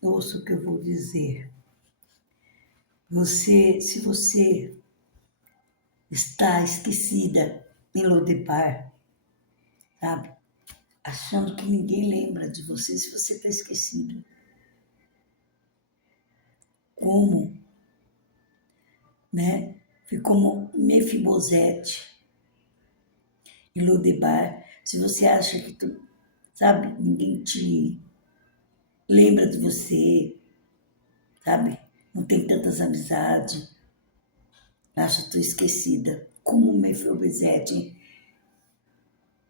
ouça o que eu vou dizer. Se você está esquecida em Lodebar, sabe? Achando que ninguém lembra de você, se você está esquecido. Como, né? Ficou Mefibosete em Lodebar. Se você acha que tu, sabe, ninguém te lembra de você, sabe? Não tem tantas amizades. Acha que tu esquecida. Como Mefibosete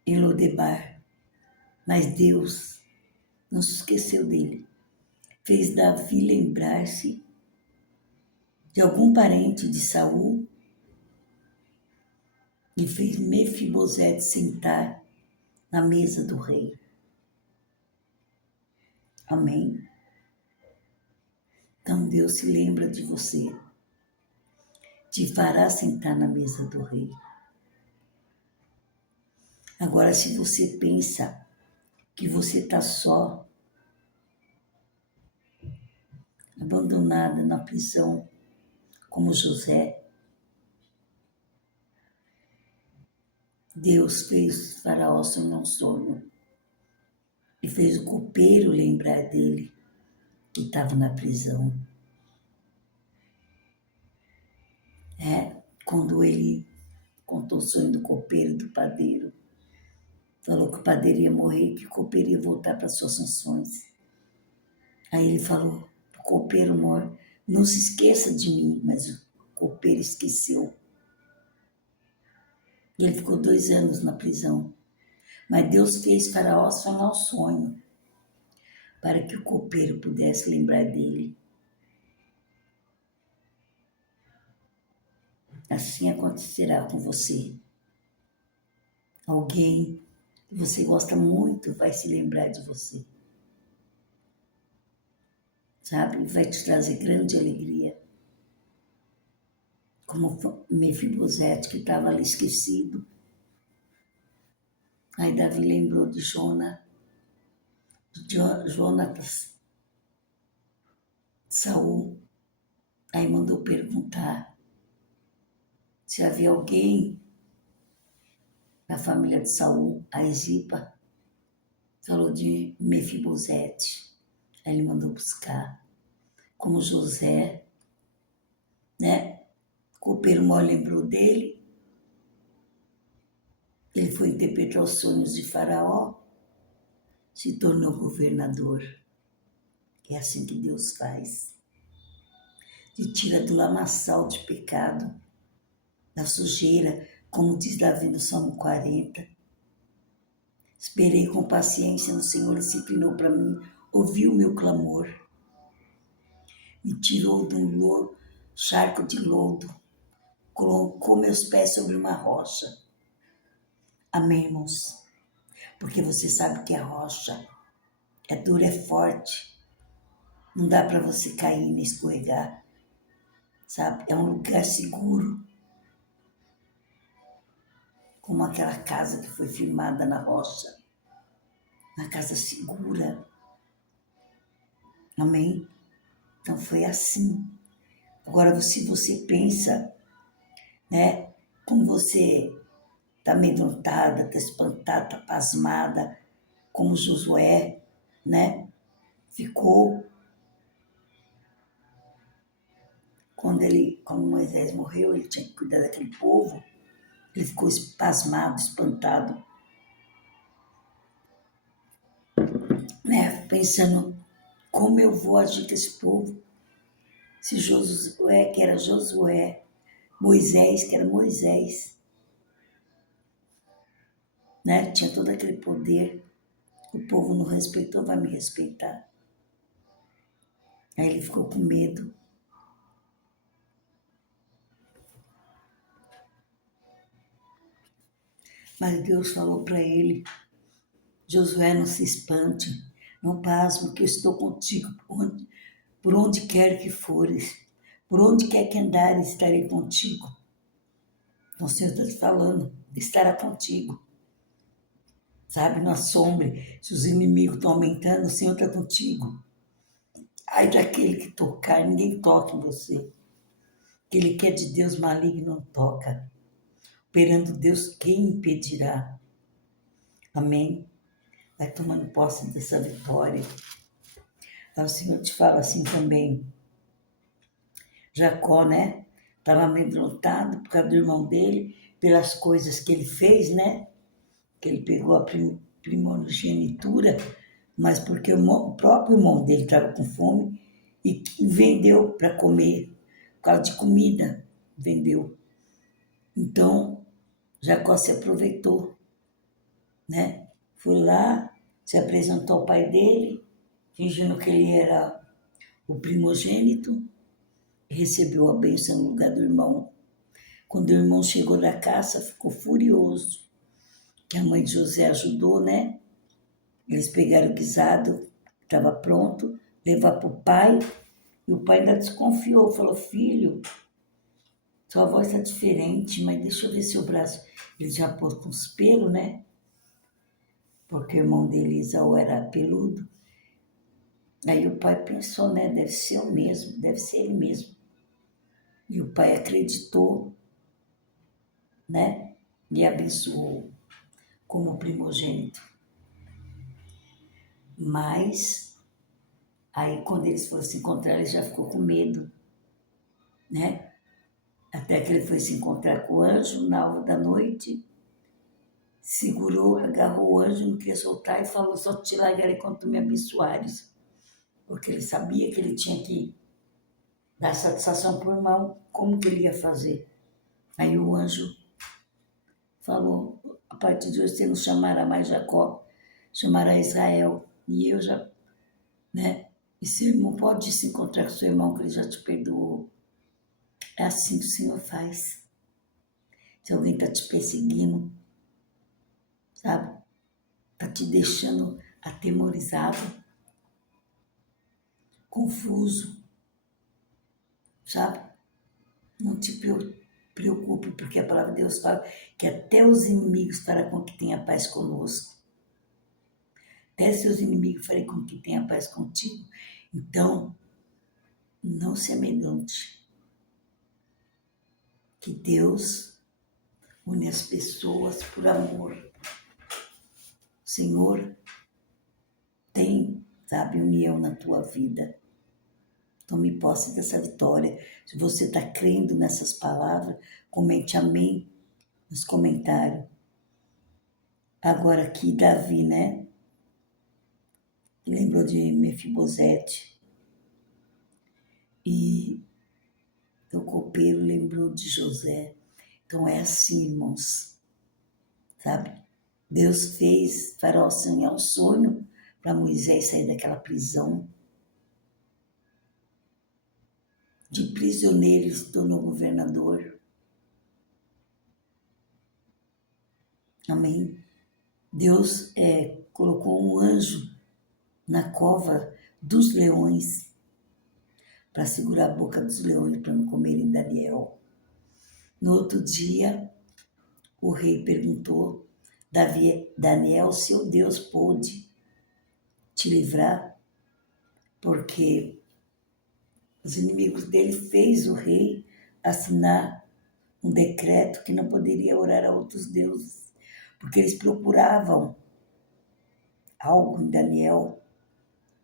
em Lodebar. Mas Deus não se esqueceu dele. Fez Davi lembrar-se de algum parente de Saul e fez Mefibosete sentar na mesa do rei. Amém? Então Deus se lembra de você. Te fará sentar na mesa do rei. Agora, se você pensa que você está só, abandonada na prisão, como José, Deus fez Faraó sonhar um sonho e fez o copeiro lembrar dele, que estava na prisão. Quando ele contou o sonho do copeiro e do padeiro, falou que o padeiro ia morrer, que o copeiro ia voltar para suas funções. Aí ele falou, o copeiro morre, não se esqueça de mim, mas o copeiro esqueceu. E ele ficou 2 anos na prisão. Mas Deus fez Faraó sonhar um sonho, para que o copeiro pudesse lembrar dele. Assim acontecerá com você. Alguém que você gosta muito vai se lembrar de você. Sabe? Vai te trazer grande alegria. Como Mefibosete, que estava ali esquecido. Aí Davi lembrou de Jonatas, Saul. Aí mandou perguntar se havia alguém da família de Saul, a Ezipa. Falou de Mefibosete. Aí ele mandou buscar. Como José, né? O copeiro maior lembrou dele. Ele foi interpretar os sonhos de Faraó. Se tornou governador. É assim que Deus faz. Te tira do lamaçal de pecado, da sujeira, como diz Davi no Salmo 40. Esperei com paciência no Senhor e se inclinou para mim, ouviu o meu clamor. Me tirou de um charco de lodo, colocou meus pés sobre uma rocha. Amém, irmãos? Porque você sabe que a rocha é dura, é forte. Não dá para você cair nem escorregar. Sabe? É um lugar seguro. Como aquela casa que foi firmada na rocha. Na casa segura. Amém? Então foi assim. Agora, se você pensa, né? Como você está amedrontada, está espantada, está pasmada, como Josué, né? Ficou. Quando Moisés morreu, ele tinha que cuidar daquele povo. Ele ficou pasmado, espantado, né? Pensando, como eu vou agir com esse povo? Se Josué, que era Josué, Moisés, que era Moisés, né? Tinha todo aquele poder. O povo não respeitou, vai me respeitar. Aí ele ficou com medo. Mas Deus falou para ele, Josué, não se espante, não pasme, que eu estou contigo por onde quer que fores, por onde quer que andares, estarei contigo. Então o Senhor está te falando, estará contigo. Sabe, não assombre, se os inimigos estão aumentando, o Senhor está contigo. Ai daquele que tocar, ninguém toca em você. Aquele que é de Deus maligno não toca. Perante Deus, quem impedirá? Amém? Vai tomando posse dessa vitória. Aí o Senhor te fala assim também. Jacó, né? Estava amedrontado por causa do irmão dele, pelas coisas que ele fez, né? Que ele pegou a primogenitura, mas porque o próprio irmão dele estava com fome e vendeu para comer, por causa de comida, vendeu. Então, Jacó se aproveitou, né? Foi lá, se apresentou ao pai dele, fingindo que ele era o primogênito, recebeu a bênção no lugar do irmão. Quando o irmão chegou da caça, ficou furioso, que a mãe de José ajudou, né? Eles pegaram o guisado, estava pronto, levar para o pai, e o pai ainda desconfiou, falou, filho, sua voz está diferente, mas deixa eu ver seu braço. Ele já pôs com os pelos, né? Porque o irmão dele, Isaú, era peludo. Aí o pai pensou, né? Deve ser o mesmo, deve ser ele mesmo. E o pai acreditou, né? E abençoou como primogênito. Mas, aí quando eles foram se encontrar, ele já ficou com medo, né? Até que ele foi se encontrar com o anjo na hora da noite, segurou, agarrou o anjo, não queria soltar e falou, só te largarei quando tu me abençoares. Porque ele sabia que ele tinha que dar satisfação para o irmão, como que ele ia fazer. Aí o anjo falou, a partir de hoje você não chamará mais Jacó, chamará Israel. E eu já, né? E seu irmão pode se encontrar com seu irmão, que ele já te perdoou. É assim que o Senhor faz. Se alguém está te perseguindo, sabe? Está te deixando atemorizado, confuso, sabe? Não te preocupe, porque a palavra de Deus fala que até os inimigos fará com que tenha paz conosco. Até seus inimigos farão com que tenha paz contigo. Então, não se amedronte. Que Deus une as pessoas por amor. O Senhor tem, sabe, união na tua vida. Tome posse dessa vitória. Se você está crendo nessas palavras, comente amém nos comentários. Agora aqui, Davi, né? Lembrou de Mefibosete. E o copeiro lembrou de José. Então é assim, irmãos. Sabe? Deus fez Faraó sonhar um sonho para Moisés sair daquela prisão. De prisioneiro ele se tornou governador. Amém? Deus colocou um anjo na cova dos leões para segurar a boca dos leões para não comerem Daniel. No outro dia, o rei perguntou, Daniel, seu Deus pôde te livrar? Porque os inimigos dele fez o rei assinar um decreto que não poderia orar a outros deuses, porque eles procuravam algo em Daniel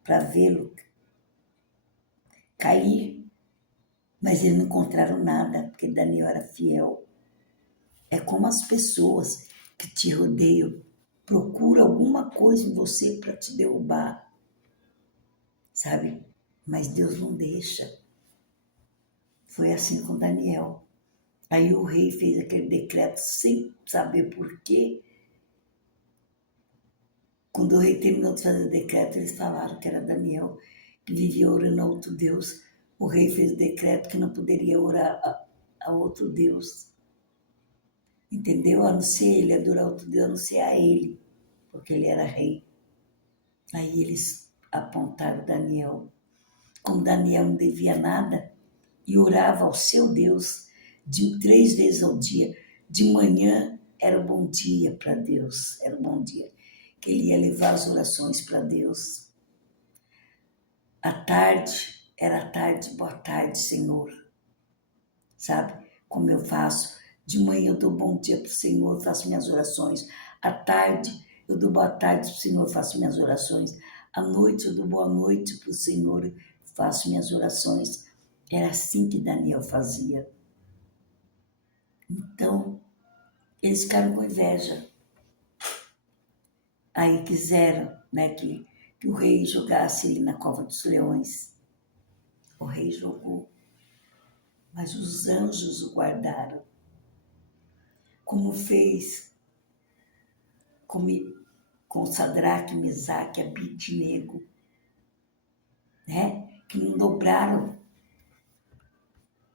para vê-lo cair, mas eles não encontraram nada, porque Daniel era fiel. É como as pessoas que te rodeiam procuram alguma coisa em você para te derrubar, sabe? Mas Deus não deixa. Foi assim com Daniel. Aí o rei fez aquele decreto sem saber por quê. Quando o rei terminou de fazer o decreto, eles falaram que era Daniel, que vivia orando a outro Deus. O rei fez o decreto que não poderia orar a outro Deus. Entendeu? A não ser ele adorar outro Deus, a não ser a ele, porque ele era rei. Aí eles apontaram Daniel. Como Daniel não devia nada, e orava ao seu Deus 3 vezes ao dia. De manhã era o bom dia para Deus, era o bom dia, que ele ia levar as orações para Deus. À tarde, era tarde, boa tarde, Senhor. Sabe? Como eu faço. De manhã eu dou bom dia para o Senhor, faço minhas orações. À tarde, eu dou boa tarde para o Senhor, faço minhas orações. À noite, eu dou boa noite para o Senhor, faço minhas orações. Era assim que Daniel fazia. Então, eles ficaram com inveja. Aí quiseram, né, que o rei jogasse ele na cova dos leões. O rei jogou, mas os anjos o guardaram. Como fez com, com Sadraque, Mesaque, Abidnego, né? Que não dobraram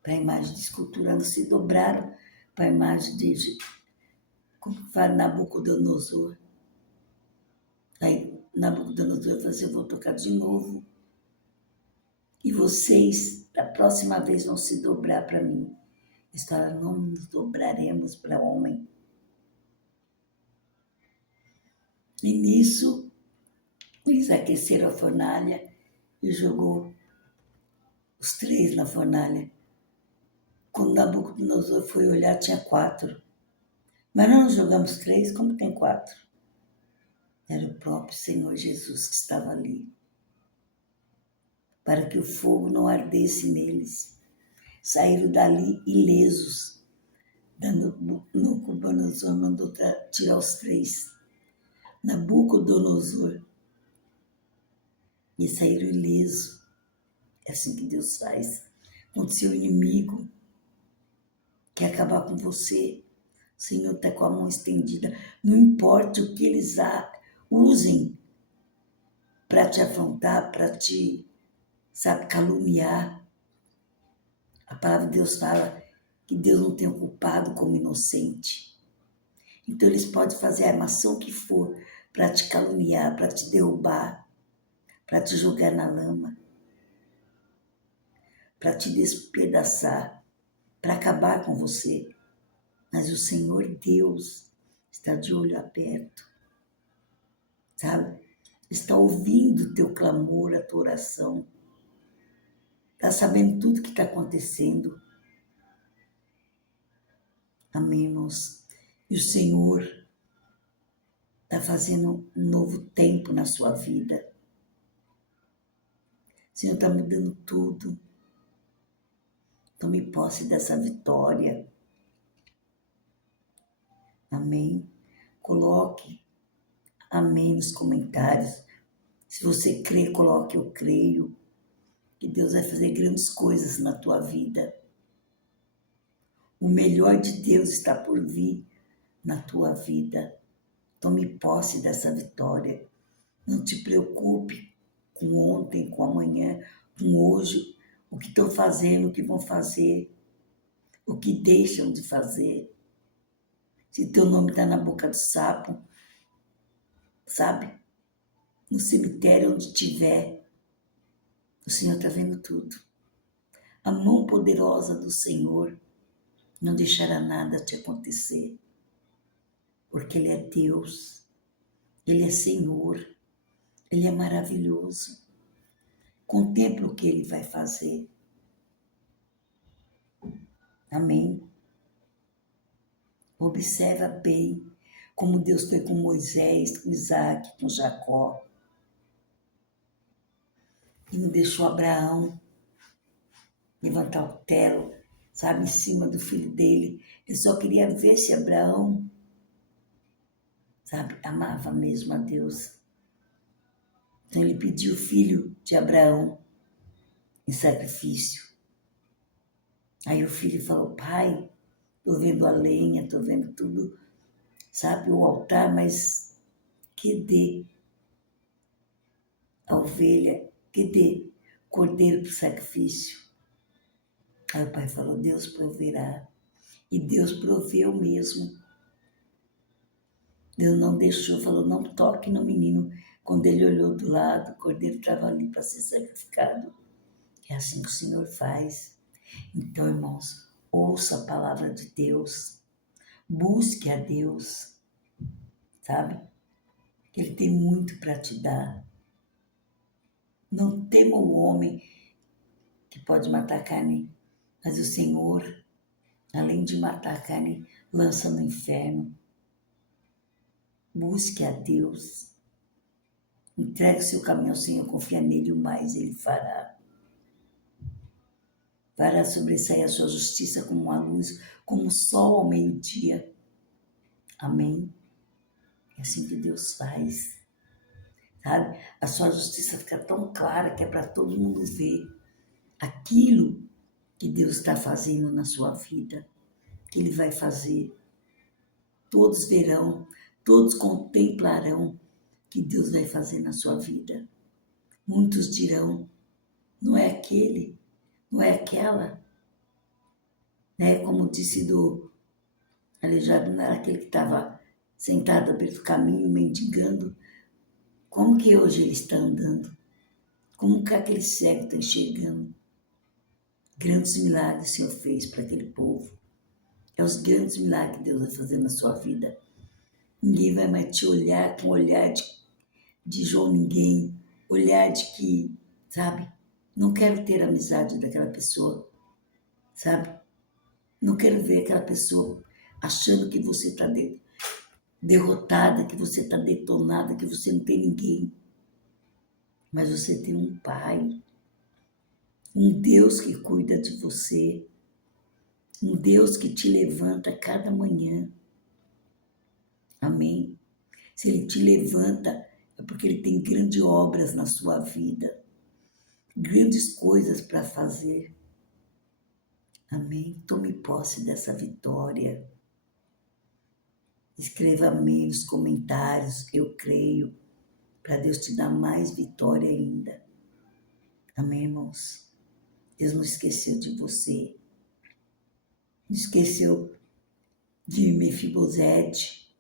para a imagem de escultura, não se dobraram para a imagem de, como fala Nabucodonosor. Aí Nabucodonosor falou assim, eu vou tocar de novo, e vocês, da próxima vez, vão se dobrar para mim. Eles falaram, não nos dobraremos para homem. E nisso, eles aqueceram a fornalha e jogou os três na fornalha. Quando Nabucodonosor foi olhar, tinha 4. Mas nós jogamos 3, como tem 4? Era o próprio Senhor Jesus que estava ali, para que o fogo não ardesse neles. Saíram dali ilesos. Nabucodonosor mandou tirar os 3. Nabucodonosor. E saíram ilesos. É assim que Deus faz. Quando seu inimigo quer acabar com você, o Senhor está com a mão estendida. Não importa o que eles usem para te afrontar, para te, sabe, caluniar. A palavra de Deus fala que Deus não tem o culpado como inocente. Então eles podem fazer a armação que for para te caluniar, para te derrubar, para te jogar na lama, para te despedaçar, para acabar com você. Mas o Senhor Deus está de olho aberto, sabe? Está ouvindo o teu clamor, a tua oração. Está sabendo tudo que está acontecendo. Amém, irmãos? E o Senhor está fazendo um novo tempo na sua vida. O Senhor está mudando tudo. Tome posse dessa vitória. Amém? Coloque amém nos comentários. Se você crê, coloque eu creio. Que Deus vai fazer grandes coisas na tua vida. O melhor de Deus está por vir na tua vida. Tome posse dessa vitória. Não te preocupe com ontem, com amanhã, com hoje, o que estão fazendo, o que vão fazer, o que deixam de fazer. Se teu nome está na boca do sapo, sabe? No cemitério onde estiver, o Senhor está vendo tudo. A mão poderosa do Senhor não deixará nada te acontecer, porque Ele é Deus, Ele é Senhor, Ele é maravilhoso. Contempla o que Ele vai fazer. Amém? Observa bem como Deus foi com Moisés, com Isaac, com Jacó. E não deixou Abraão levantar o telo, sabe, em cima do filho dele. Ele só queria ver se Abraão, sabe, amava mesmo a Deus. Então ele pediu o filho de Abraão em sacrifício. Aí o filho falou, pai, estou vendo a lenha, estou vendo tudo, sabe, o altar, mas que dê a ovelha, que dê cordeiro para o sacrifício. Aí o pai falou, Deus proverá. E Deus proveu mesmo. Deus não deixou, falou, não toque no menino. Quando ele olhou do lado, o cordeiro estava ali para ser sacrificado. É assim que o Senhor faz. Então, irmãos, ouça a palavra de Deus. Busque a Deus, sabe? Ele tem muito para te dar. Não tema o homem que pode matar a carne, mas o Senhor, além de matar a carne, lança no inferno. Busque a Deus. Entregue o seu caminho ao Senhor, confia nele, o mais ele fará. Fará sobressair a sua justiça como uma luz, como o sol ao meio-dia. Amém? É assim que Deus faz. Sabe? A sua justiça fica tão clara que é para todo mundo ver aquilo que Deus está fazendo na sua vida, que Ele vai fazer. Todos verão, todos contemplarão que Deus vai fazer na sua vida. Muitos dirão, não é aquele, não é aquela, né? Como disse do aleijado, não era aquele que estava sentado à beira do caminho, mendigando. Como que hoje ele está andando? Como que aquele cego está enxergando? Grandes milagres o Senhor fez para aquele povo. É os grandes milagres que Deus vai fazer na sua vida. Ninguém vai mais te olhar com olhar de João ninguém, olhar de que, sabe, não quero ter amizade daquela pessoa, sabe? Não quero ver aquela pessoa achando que você está derrotada, que você está detonada, que você não tem ninguém. Mas você tem um Pai, um Deus que cuida de você, um Deus que te levanta cada manhã. Amém? Se Ele te levanta, é porque Ele tem grandes obras na sua vida, grandes coisas para fazer. Amém? Tome posse dessa vitória. Escreva amém nos comentários, eu creio, para Deus te dar mais vitória ainda. Amém, irmãos? Deus não esqueceu de você. Não esqueceu de Mefibosete.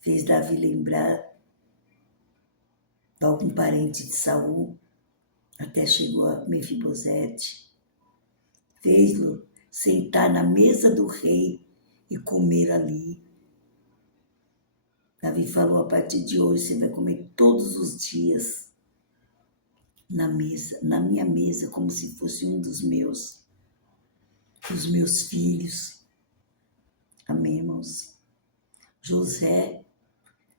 Fez Davi lembrar de algum parente de Saul. Até chegou a Mefibosete. Fez-lo sentar na mesa do rei e comer ali. Davi falou, a partir de hoje você vai comer todos os dias na mesa, na minha mesa, como se fosse um dos meus filhos. Amém, irmãos? José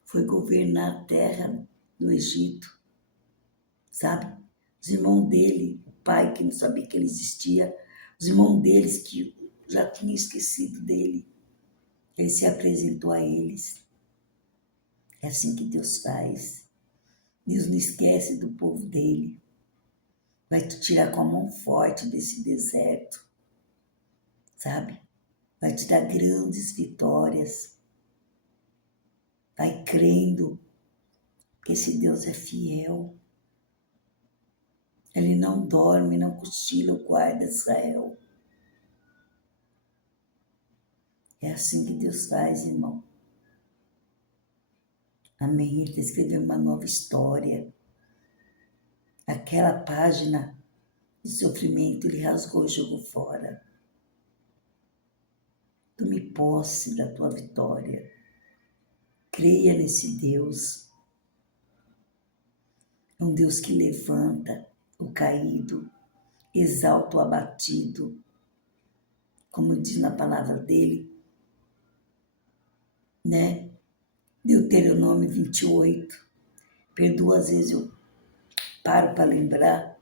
foi governar a terra do Egito, sabe? Os irmãos dele, o pai que não sabia que ele existia, os irmãos deles que já tinham esquecido dele, ele se apresentou a eles. É assim que Deus faz. Deus não esquece do povo dele. Vai te tirar com a mão forte desse deserto, sabe? Vai te dar grandes vitórias. Vai crendo que esse Deus é fiel. Ele não dorme, não cochila, guarda Israel. É assim que Deus faz, irmão. Amém. Ele está escrevendo uma nova história. Aquela página de sofrimento ele rasgou e jogou fora. Tome posse da tua vitória. Creia nesse Deus. É um Deus que levanta o caído, exalta o abatido. Como diz na palavra dele, né? Deuteronômio 28. Perdoa, às vezes eu paro para lembrar.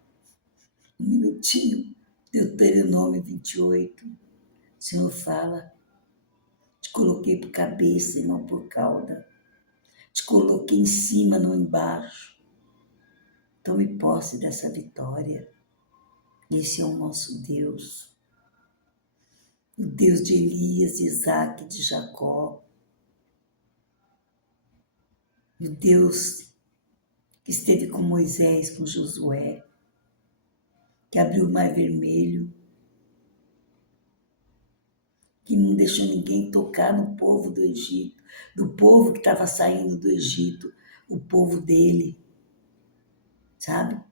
Um minutinho. Deuteronômio 28. O Senhor fala, te coloquei por cabeça e não por cauda. Te coloquei em cima, não embaixo. Tome posse dessa vitória. Esse é o nosso Deus. O Deus de Elias, de Isaac, de Jacó. O Deus que esteve com Moisés, com Josué, que abriu o mar vermelho, que não deixou ninguém tocar no povo do Egito, do povo que estava saindo do Egito, o povo dele, sabe?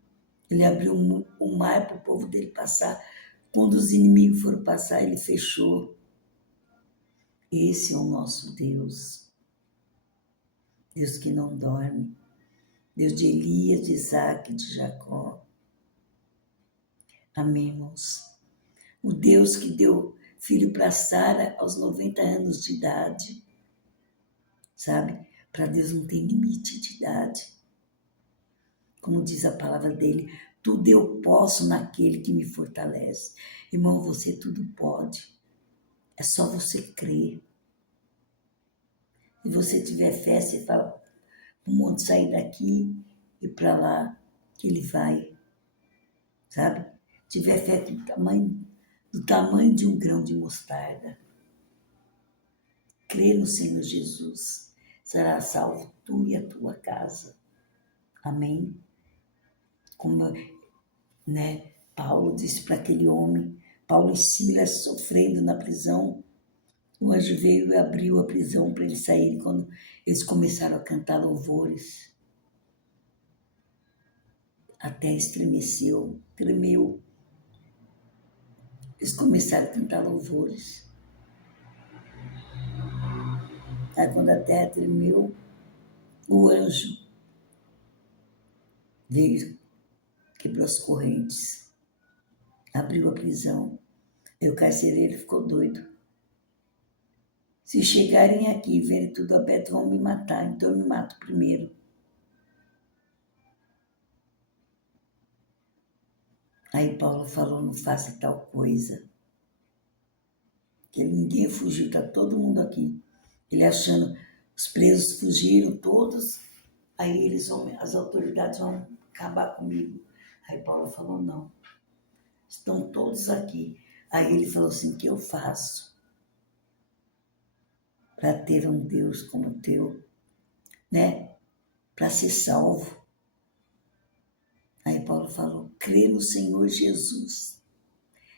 Ele abriu um mar para o povo dele passar. Quando os inimigos foram passar, ele fechou. Esse é o nosso Deus. Deus que não dorme. Deus de Elias, de Isaac, de Jacó. Amém, irmãos? O Deus que deu filho para Sara aos 90 anos de idade. Sabe? Para Deus não tem limite de idade. Como diz a palavra dele, tudo eu posso naquele que me fortalece. Irmão, você tudo pode. É só você crer. Se você tiver fé, você fala, o mundo sair daqui e para lá, que ele vai. Sabe? Tiver fé do tamanho de um grão de mostarda. Crê no Senhor Jesus. Será salvo tu e a tua casa. Amém? Como, Paulo disse para aquele homem, Paulo e Silas sofrendo na prisão, o anjo veio e abriu a prisão para eles saírem quando eles começaram a cantar louvores. Até estremeceu, tremeu. Eles começaram a cantar louvores. Aí quando a terra tremeu, o anjo veio, quebrou as correntes, abriu a prisão. Aí o carcereiro ficou doido. Se chegarem aqui e verem tudo aberto, vão me matar, então eu me mato primeiro. Aí Paulo falou, não faça tal coisa. Que ninguém fugiu, está todo mundo aqui. Ele achando, os presos fugiram todos, aí as autoridades vão acabar comigo. Aí Paulo falou, não, estão todos aqui. Aí ele falou assim, o que eu faço para ter um Deus como o teu, para ser salvo? Aí Paulo falou, crê no Senhor Jesus,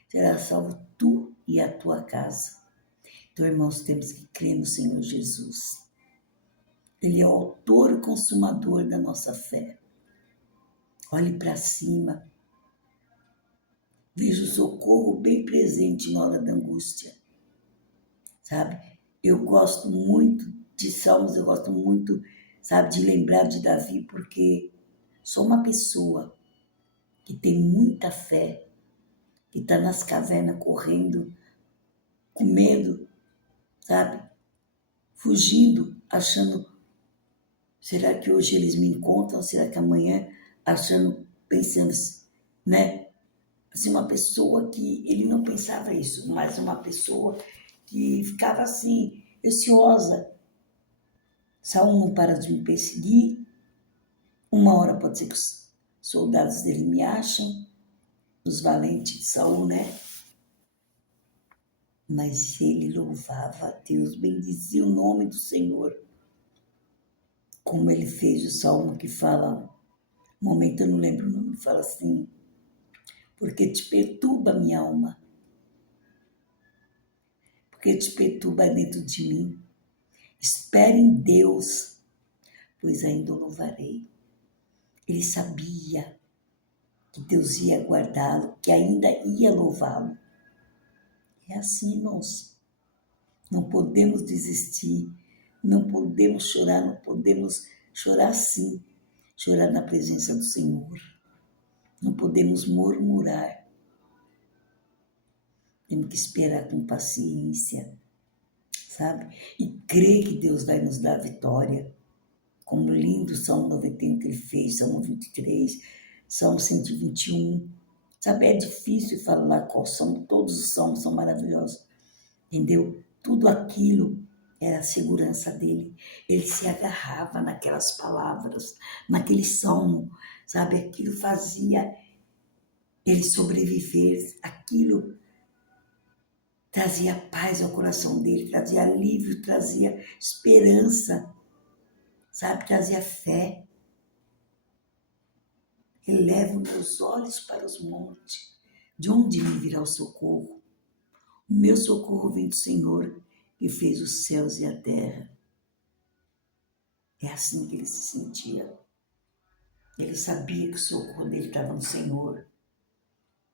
será salvo tu e a tua casa. Então, irmãos, temos que crer no Senhor Jesus. Ele é o autor e consumador da nossa fé. Olhe para cima. Veja o socorro bem presente na hora da angústia. Sabe? Eu gosto muito de Salmos, eu gosto muito, sabe, de lembrar de Davi, porque sou uma pessoa que tem muita fé, que está nas cavernas correndo, com medo, sabe? Fugindo, achando, será que hoje eles me encontram? Será que amanhã? Achando, pensando, Assim, uma pessoa que, ele não pensava isso, mas uma pessoa que ficava assim, ansiosa. Saul não para de me perseguir, uma hora pode ser que os soldados dele me achem, os valentes de Saul, Mas ele louvava a Deus, bendizia o nome do Senhor. Como ele fez o salmo que fala, um momento eu não lembro o nome, fala assim, porque te perturba minha alma, porque te perturba dentro de mim. Espere em Deus, pois ainda o louvarei. Ele sabia que Deus ia guardá-lo, que ainda ia louvá-lo. É assim, irmãos. Não podemos desistir, não podemos chorar sim, chorar na presença do Senhor. Não podemos murmurar. Temos que esperar com paciência, sabe? E crer que Deus vai nos dar vitória. Como lindo o Salmo 91 que ele fez, Salmo 23, Salmo 121. Sabe, é difícil falar qual salmo, todos os salmos são maravilhosos, entendeu? Tudo aquilo era a segurança dele. Ele se agarrava naquelas palavras, naquele salmo, sabe? Aquilo fazia ele sobreviver, aquilo trazia paz ao coração dele, trazia alívio, trazia esperança, sabe? Trazia fé. Elevo meus olhos para os montes, de onde me virá o socorro? O meu socorro vem do Senhor, que fez os céus e a terra. É assim que ele se sentia. Ele sabia que o socorro dele estava no Senhor.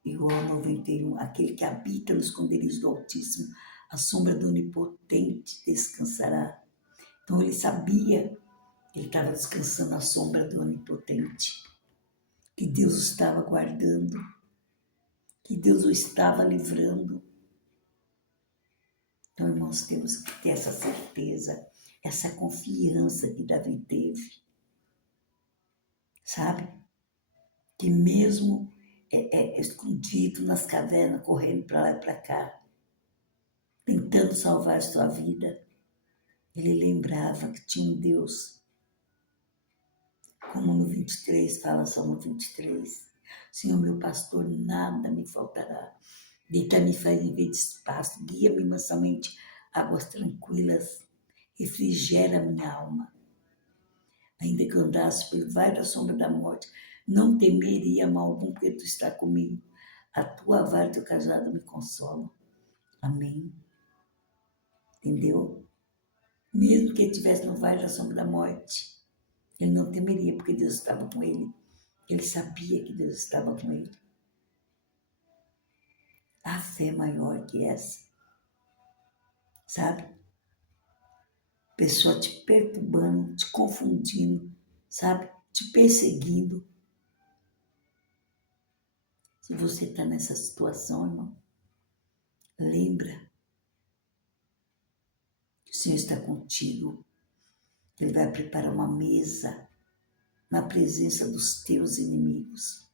Igual ao 91, aquele que habita no esconderijo do Altíssimo, a sombra do Onipotente descansará. Então ele sabia Ele estava descansando à sombra do Onipotente, que Deus o estava guardando, que Deus o estava livrando. Então, irmãos, temos que ter essa certeza, essa confiança que Davi teve, sabe? Que mesmo escondido nas cavernas, correndo para lá e para cá, tentando salvar a sua vida, ele lembrava que tinha um Deus, como no 23, fala Salmo 23, Senhor meu pastor, nada me faltará, deita-me faz em verde espaço, guia-me mansamente, águas tranquilas, refrigera minha alma. Ainda que eu andasse pelo vale da sombra da morte, não temeria mal algum, porque tu está comigo. A tua vara e teu cajado me consolam. Amém. Entendeu? Mesmo que ele estivesse no vale da sombra da morte, ele não temeria, porque Deus estava com ele. Ele sabia que Deus estava com ele. A fé maior que essa, sabe? Pessoa te perturbando, te confundindo, sabe? Te perseguindo. Se você está nessa situação, irmão, lembra que o Senhor está contigo. Ele vai preparar uma mesa na presença dos teus inimigos.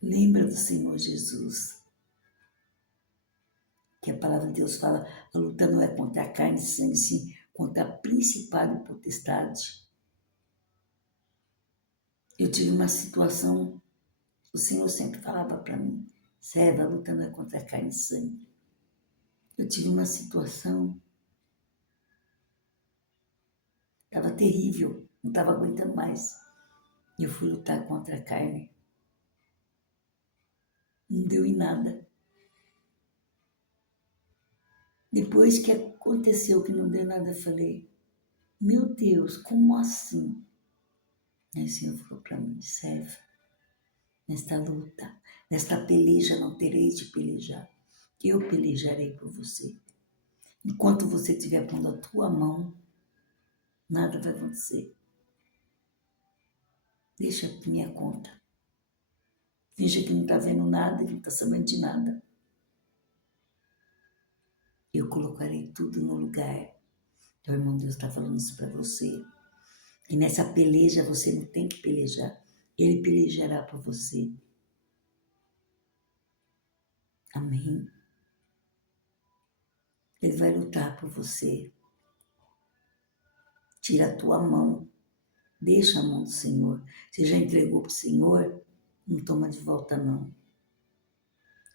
Lembra do Senhor Jesus. Que a palavra de Deus fala, a luta não é contra a carne e sangue, sim, contra a principado e potestade. Eu tive uma situação, o Senhor sempre falava para mim, serva, a luta não é contra a carne e sangue. Eu tive uma situação, estava terrível, não estava aguentando mais. Eu fui lutar contra a carne. Não deu em nada. Depois que aconteceu que não deu nada, eu falei, meu Deus, como assim? Aí o Senhor falou para mim, serva, nesta luta, nesta peleja não tereis de pelejar, que eu pelejarei por você. Enquanto você estiver pondo a tua mão, nada vai acontecer. Deixa por minha conta. Finge que não está vendo nada, que não está sabendo de nada. Eu colocarei tudo no lugar. Então, irmão, Deus está falando isso para você. E nessa peleja você não tem que pelejar. Ele pelejará por você. Amém? Ele vai lutar por você. Tira a tua mão. Deixa a mão do Senhor. Você já entregou para o Senhor? Não toma de volta, não.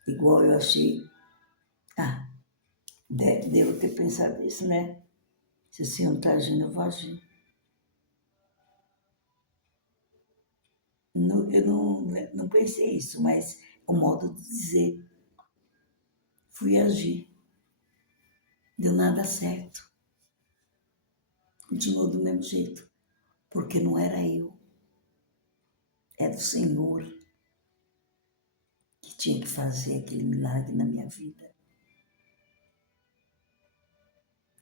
Igual eu achei. Ah, devo ter pensado isso, né? Se o Senhor não está agindo, eu vou agir. Eu não pensei isso, mas é o modo de dizer. Fui agir. Deu nada certo. Continuou do mesmo jeito. Porque não era eu. Era o Senhor que tinha que fazer aquele milagre na minha vida.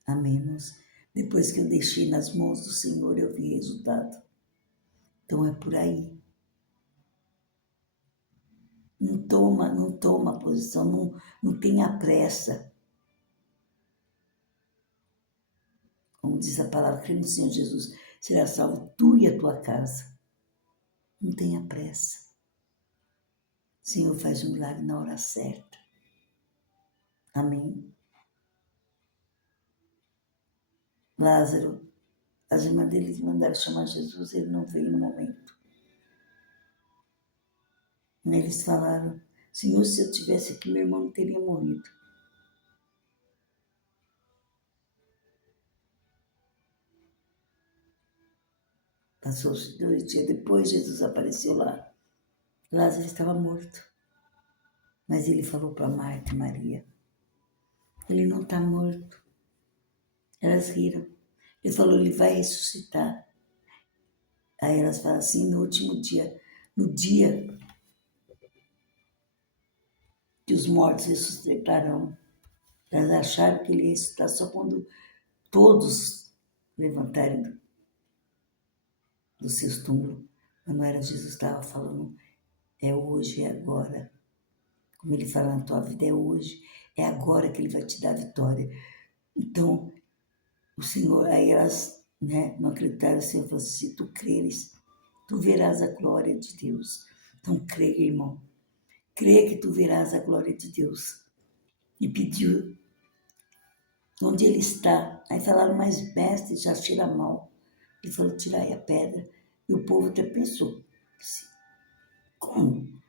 Amém, irmãos? Depois que eu deixei nas mãos do Senhor, eu vi resultado. Então é por aí. Não toma posição, não tenha pressa. Como diz a palavra, crê no Senhor Jesus, será salvo tu e a tua casa. Não tenha pressa. O Senhor faz um milagre na hora certa. Amém? Lázaro, as irmãs dele mandaram chamar Jesus, ele não veio no momento. Eles falaram, Senhor, se eu tivesse aqui, meu irmão não teria morrido. Passou-se 2 dias depois, Jesus apareceu lá. Lázaro estava morto. Mas ele falou para Marta e Maria, ele não está morto. Elas riram. Ele falou, ele vai ressuscitar. Aí elas falam assim, no último dia, no dia que os mortos ressuscitarão. Elas acharam que ele ia ressuscitar só quando todos levantarem dos seus túmulos. Mas não era Jesus que estava falando, é hoje, é agora. Como ele fala na tua vida, é hoje, é agora que ele vai te dar a vitória. Então, o Senhor, aí elas, né, não acreditaram, o Senhor falou assim, se tu creres, tu verás a glória de Deus. Então, creia, irmão. Creia que tu verás a glória de Deus. E pediu onde ele está. Aí falaram, mas mestre, já tira a mão. Ele falou, tirai a pedra. E o povo até pensou, como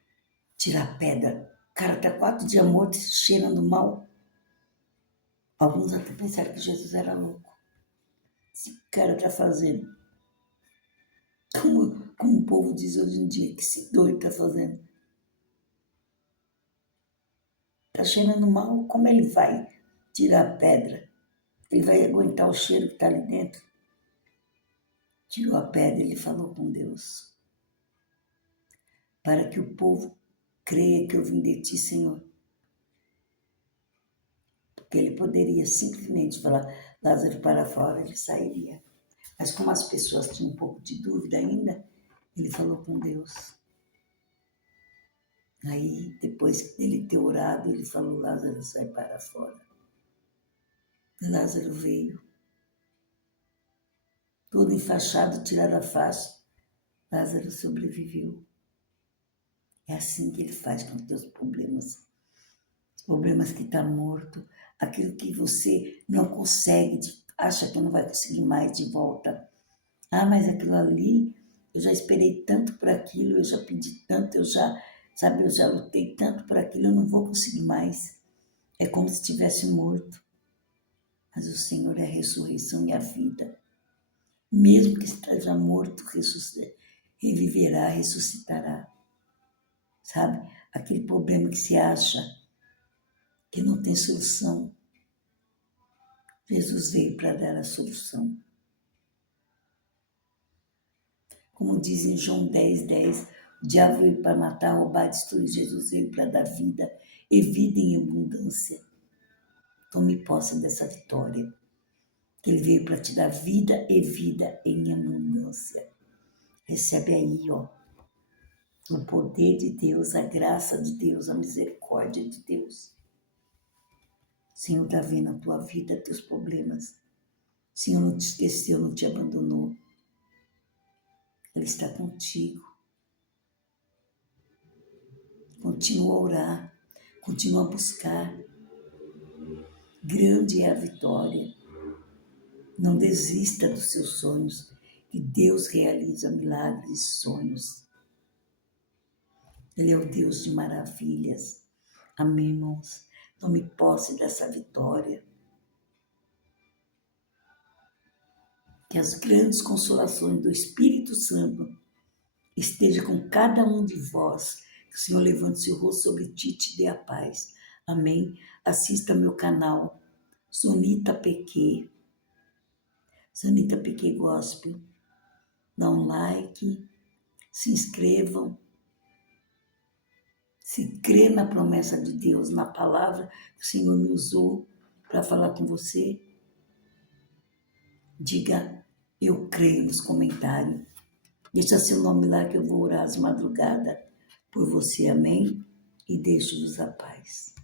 tirar a pedra? O cara está 4 dias morto, cheirando mal. Alguns até pensaram que Jesus era louco. Esse cara está fazendo. Como o povo diz hoje em dia, que esse doido está fazendo. Está cheirando mal, como ele vai tirar a pedra? Ele vai aguentar o cheiro que está ali dentro? Tirou a pedra e ele falou com Deus. Para que o povo creia que eu vim de ti, Senhor. Porque ele poderia simplesmente falar, Lázaro para fora, ele sairia. Mas como as pessoas tinham um pouco de dúvida ainda, ele falou com Deus. Aí, depois dele ter orado, ele falou, Lázaro, sai para fora. E Lázaro veio. Todo enfaixado, tiraram a faixa. Lázaro sobreviveu. É assim que ele faz com os teus problemas. Os problemas que está morto, aquilo que você não consegue, acha que não vai conseguir mais de volta. Ah, mas aquilo ali, eu já esperei tanto por aquilo, eu já pedi tanto, eu já lutei tanto por aquilo, eu não vou conseguir mais. É como se estivesse morto. Mas o Senhor é a ressurreição e a vida. Mesmo que esteja morto, reviverá, ressuscitará. Sabe? Aquele problema que se acha que não tem solução. Jesus veio para dar a solução. Como diz em João 10:10, o diabo veio para matar, roubar, destruir. Jesus veio para dar vida e vida em abundância. Tome posse dessa vitória. Que ele veio para te dar vida e vida em abundância. Recebe aí, ó, o poder de Deus, a graça de Deus, a misericórdia de Deus. O Senhor está vendo a tua vida, teus problemas. O Senhor não te esqueceu, não te abandonou. Ele está contigo. Continua a orar, continua a buscar. Grande é a vitória. Não desista dos seus sonhos, que Deus realiza milagres e sonhos. Ele é o Deus de maravilhas. Amém, irmãos? Tome posse dessa vitória. Que as grandes consolações do Espírito Santo estejam com cada um de vós. Que o Senhor levante seu rosto sobre ti e te dê a paz. Amém? Assista meu canal, Sonita PQ. Sonita PQ Gospel. Dá um like, se inscrevam. Se crê na promessa de Deus, na palavra que o Senhor me usou para falar com você, diga, eu creio nos comentários. Deixa seu nome lá que eu vou orar às madrugadas por você, amém? E deixo-vos a paz.